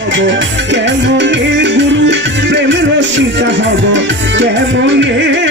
হব? কেমনে গুরু প্রেম রসিকা হব? কেমন হরিমা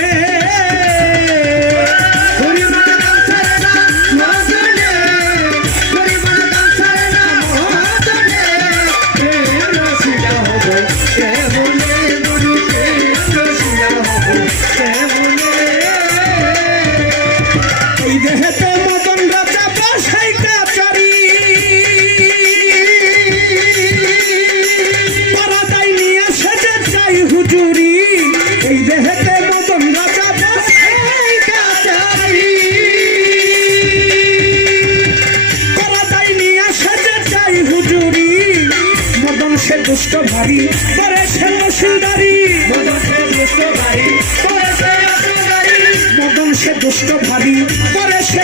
এই দেহেতে মদন রাজা সে দুষ্ট ভারী পরে সে মসিলদারি মদন সে দুষ্ট ভারী পরে সে মদন সে দুষ্ট ভারী পরে সে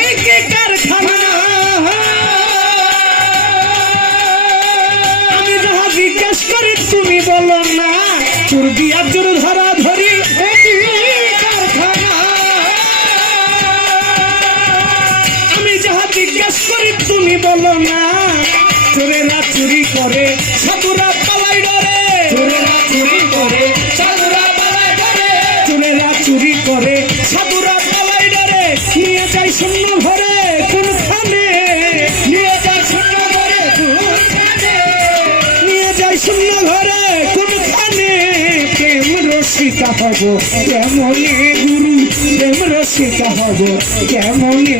চোর দিয়া ধরা ধরি আমি যাহা জিজ্ঞেস করি তুমি বলো না। রসিকা হব কেমনে গুরু প্রেম রসিকা হব কেমনে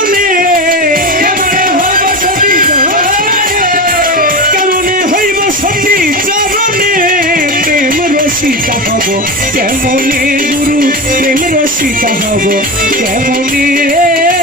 হব? কেমনে গুরু প্রেম রসিকা হব? কেমনে?